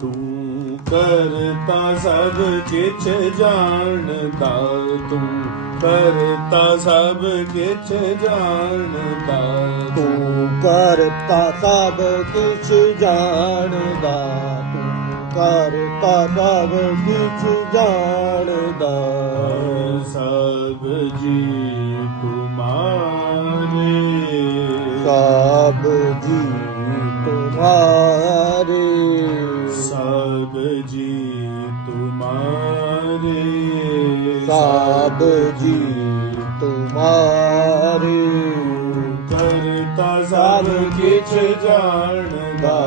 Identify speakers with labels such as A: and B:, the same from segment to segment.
A: ਤੂੰ ਕਰਤਾ ਸਭ ਕਿਛ ਜਾਣਦਾ, ਤੂੰ ਕਰਤਾ ਸਭ ਕਿਛ ਜਾਣਦਾ।
B: ਤੂੰ ਕਰਤਾ ਸਭ ਕੁਛ ਜਾਣਦਾ, ਤੂੰ ਕਰਤਾ ਸਭ ਕੁਛ ਜਾਣਦਾ।
A: ਸਭ ਜੀ ਤੁਮਾਰੇ
B: ਸਭ ਜੀ ਤੁਮਾਰੇ
A: ਤੁਮਾਰੇ
B: ਸਭ ਜੀ ਤੁਮਾਰੇ।
A: ਕਰਤਾ ਸਭ ਕਿਛ ਜਾਣਦਾ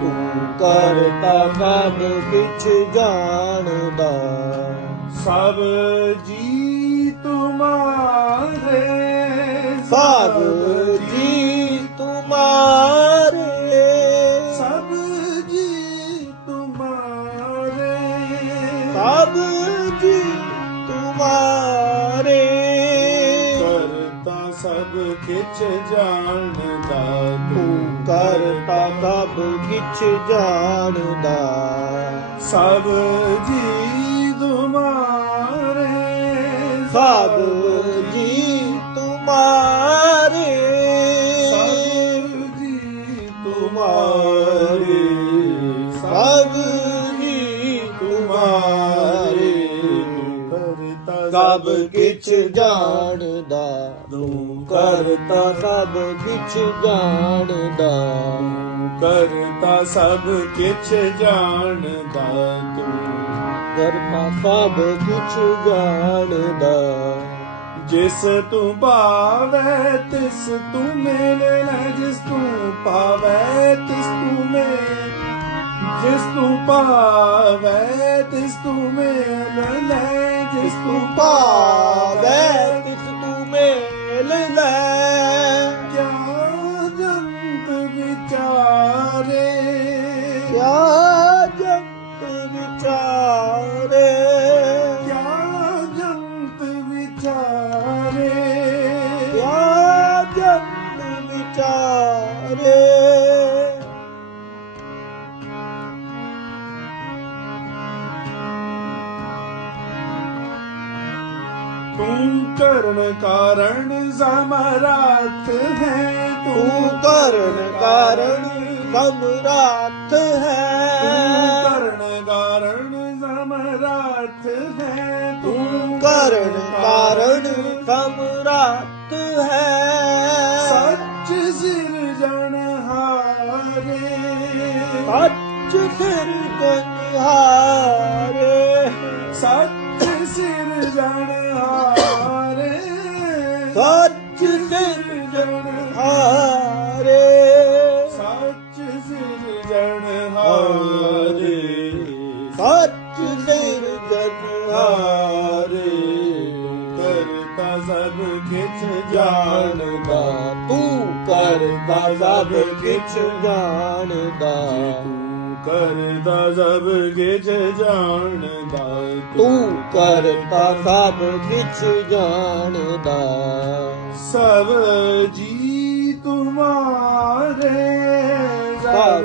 B: ਤੂੰ। ਕਰਤਾ ਸਭ ਕੁਛ ਜਾਣਦਾ।
A: ਸਭ ਜੀ ਤੁਮਾਰੇ।
B: ਸਭ ਜੀ ਤੁਮਾਰੇ
A: ਕਰਤਾ ਸਭ ਕਿਛ ਜਾਣਦਾ
B: ਤੂੰ। ਕਰਤਾ ਸਭ ਕਿਛ ਜਾਣਦਾ।
A: ਸਭ ਜੀ
B: ਕਿਛ ਜਾਣਦਾ
A: ਤੂੰ
B: ਕਰਤਾ ਸਭ ਕਿਛ ਜਾਣਦਾ।
A: ਕਰਤਾ ਸਭ ਕਿਛ ਜਾਣਦਾ ਤੂੰ
B: ਕਰਤਾ ਸਭ ਕਿਛ ਜਾਣਦਾ।
A: ਜਿਸ ਤੂੰ ਭਾਵੈ ਤਿਸ ਤੂੰ ਮਿਲ ਲੈ ਜਿਸ ਤੂੰ ਭਾਵੈ ਤਿਸ ਤੂੰ ਮਿਲ ਜਿਸ ਤੂੰ ਭਾਵੈ ਤਿਸ ਤੂੰ ਮਿਲ ਲੈ। Padre. ਤੂੰ ਕਰਨ ਕਾਰਣ ਸਮਰੱਥ ਹੈ
B: ਤੂੰ ਕਰਨ ਕਾਰਨ ਸਮਰਾਤ
A: ਤੂੰ
B: ਹੈ।
A: ਕਰਨ ਕਾਰਣ ਸਮਰੱਥ ਹੈ
B: ਤੂੰ ਕਰਨ ਕਾਰਨ ਸਮਰਾਤ ਹੈ।
A: ਸੱਚ ਸਿਰਜਣ ਹਾਰੇ।
B: ਸੱਚ ਸਿਰ ਹਾਰੇ
A: ਕਰਤਾ ਸਭ ਕਿਛ ਜਾਣਦਾ।
B: ਤੂੰ ਕਰਦਾ ਸਭ ਕਿਛ ਜਾਣਦਾ।
A: ਤੂੰ ਕਰਦਾ ਸਭ ਕਿਛ ਜਾਣਦਾ
B: ਤੂੰ ਕਰਦਾ ਸਭ ਕਿਛ ਜਾਣਦਾ।
A: ਸਭ ਜੀ ਤੁਮਾਰੇ
B: ਸਭ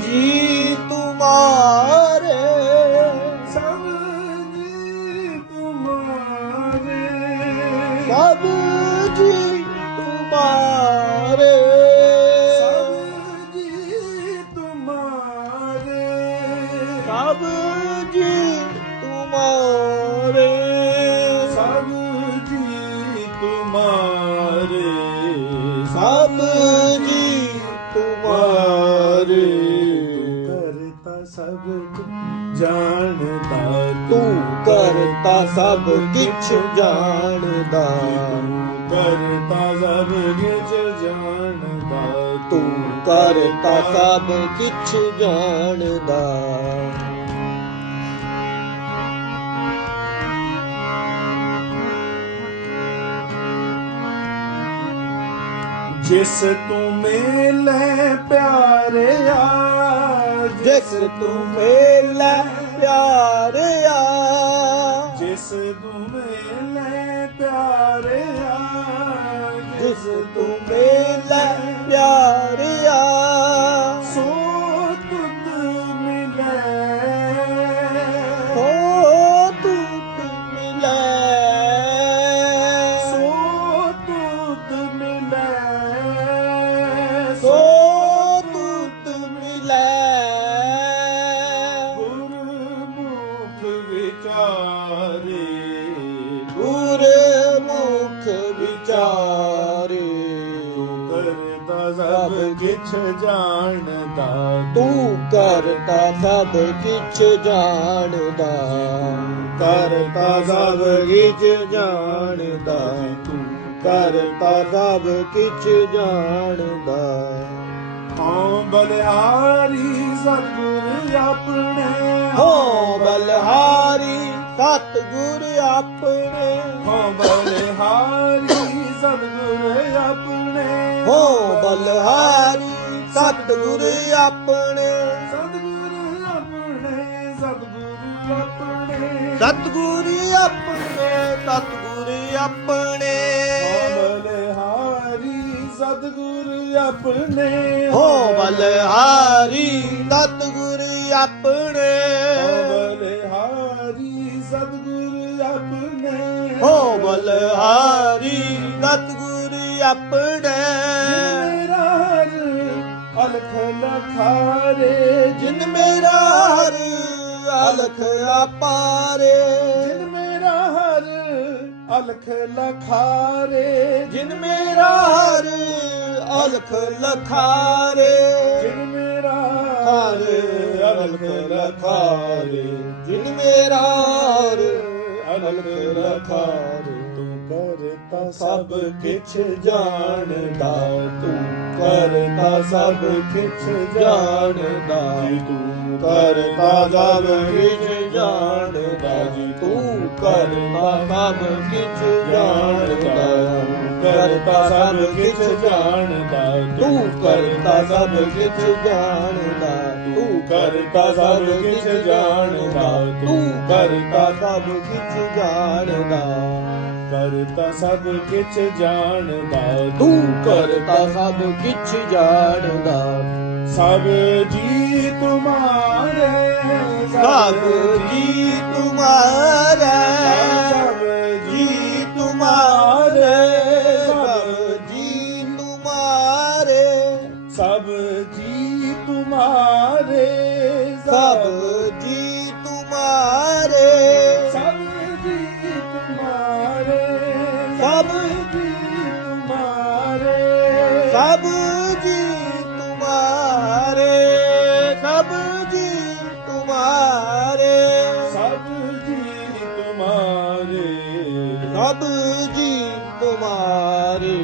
B: ਜੀ ਤੁਮਾਰੇ।
A: ਸਭ ਜੀ ਤੁਮਾਰੇ।
B: ਸਭ ਜੀ ਤੁਮਾਰੇ।
A: ਸਭ ਜੀ ਤੁਮਾਰੇ।
B: ਸਭ ਜੀ ਤੁਮਾਰੇ।
A: ਸਭ
B: ਸਭ ਕਿਛ ਜਾਣਦਾ।
A: ਕਰਤਾ ਸਭ ਕਿਛ ਜਾਣਦਾ।
B: ਤੂੰ ਕਰਤਾ ਸਭ ਕਿਛ ਜਾਣਦਾ।
A: ਜਿਸ ਤੂੰ ਮੇਲੇ ਪਿਆਰਿਆ
B: ਜਿਸ ਤੂੰ ਮੇਲਾ ਪਿਆਰਿਆ
A: ਗੁਰਮੁਖ ਵਿਚਾਰੇ। ਗੁਰਮੁਖ
B: ਵਿਚਾਰੇ। ਤੂੰ
A: ਕਰਦਾ ਸਭ ਕਿਛ ਜਾਣਦਾ।
B: ਤੂੰ ਕਰਦਾ ਸਭ ਕਿਛ ਜਾਣਦਾ। ਕਰਦਾ ਸਭ ਕਿਛ ਜਾਣਦਾ।
A: ਤੂੰ
B: ਕਰਤਾ ਸਭ ਕਿਛ ਜਾਣਦਾ।
A: ਹਾਂ ਬਲਿਹਾਰੀ ਸਤਿਗੁਰ ਆਪਣੇ
B: ਹੋ ਬਲਹਾਰੀ ਸਤਿਗੁਰ ਆਪਣੇ।
A: ਹਾਂ ਬਲਿਹਾਰੀ ਸਤਿਗੁਰ ਆਪਣੇ।
B: ਹੋ ਬਲਹਾਰੀ ਸਤਿਗੁਰ ਆਪਣੇ।
A: ਸਤਿਗੁਰ ਆਪਣੇ ਸਤਿਗੁਰ ਆਪਣੇ।
B: ਸਤਿਗੁਰ ਆਪਣੇ ਸਤਿਗੁਰ ਆਪਣੇ।
A: ਆਪਣੇ
B: ਹੋ ਬਲਹਾਰੀ ਸਤਿਗੁਰ ਆਪਣੇ।
A: ਬਲਿਹਾਰੀ ਸਤਿਗੁਰ ਆਪਣੇ।
B: ਹੋ ਬਲਹਾਰੀ ਸਤਿਗੁਰ ਆਪਣੇ।
A: ਮੇਰਾ ਹਰ ਅਲਖ ਲਖਾਰੇ।
B: ਜਿਨ ਮੇਰਾ ਹਰ ਅਲਖ ਅਪਾਰੇ।
A: ਜਿਨ ਅਲਖ ਲਖਾਰੇ
B: ਜਿਨ ਮੇਰਾ ਹਰ ਅਲਖ ਲਖਾਰੇ।
A: ਜਿਨ ਮੇਰਾ
B: ਹਰ ਅਲਖ ਲਖਾਰੇ। ਜਿਨ ਮੇਰਾ ਹਰ ਅਲਖ ਲਖਾਰੇ।
A: ਤੂੰ ਕਰਤਾ
B: ਸਭ ਕਿਛ ਜਾਣਦਾ ਤੂੰ ਕਰਤਾ ਸਭ ਕਿਛ ਜਾਣਦਾ।
A: ਤੂੰ
B: ਕਰਤਾ ਸਭ ਕਿਛ ਜਾਣਦਾ ਜੀ ਤੂੰ ਕਰਤਾ ਸਭ ਕਿਛ ਜਾਣਦਾ ਕਰਤਾ ਸਭ ਕਿਛ
A: ਜਾਣਦਾ
B: ਤੂੰ ਕਰਤਾ ਸਭ ਕਿਛ ਜਾਣਦਾ ਤੂੰ ਕਰਤਾ ਸਭ ਕਿਛ ਜਾਣਦਾ। ਤੂੰ ਕਰਤਾ ਸਭ ਕਿਛ ਜਾਣਦਾ
A: ਕਰਤਾ ਸਭ ਕਿਛ ਜਾਣਦਾ
B: ਤੂੰ ਕਰਤਾ ਸਭ ਕਿਛ ਜਾਣਦਾ
A: ਸਭ ਜੀ ਤੁਮਾਰੇ
B: ਸਭ
A: ਜੀ ਤੁਮਾਰੇ
B: ਸਭ ਜੀ ਤੁਮਾਰੇ ਸਭ ਜੀ ਤੁਮਾਰੇ
A: ਸਭ ਜੀ ਤੁਮਾਰੇ
B: ਸਭ ਜੀ ਤੁਮਾਰੇ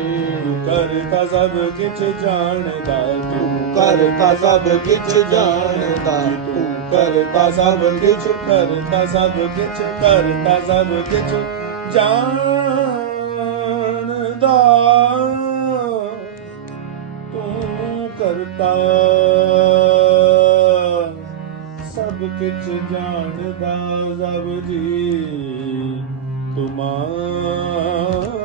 A: ਕਰਤਾ ਸਭ ਕਿਛ ਜਾਣਦਾ ਤੂੰ
B: ਕਰਤਾ ਸਭ ਕਿਛ ਜਾਣਦਾ।
A: ਤੂੰ ਕਰਤਾ ਸਭ ਕਿਛ ਕਰਤਾ ਸਭ ਕਿਛ ਕਰਤਾ ਸਭ ਕਿਛ ਜਾਣਦਾ। ਤੂੰ ਕਰਤਾ ਸਭ ਕਿਛ ਜਾਣਦਾ ਸਭ ਜੀ ਤੁਮਾਰ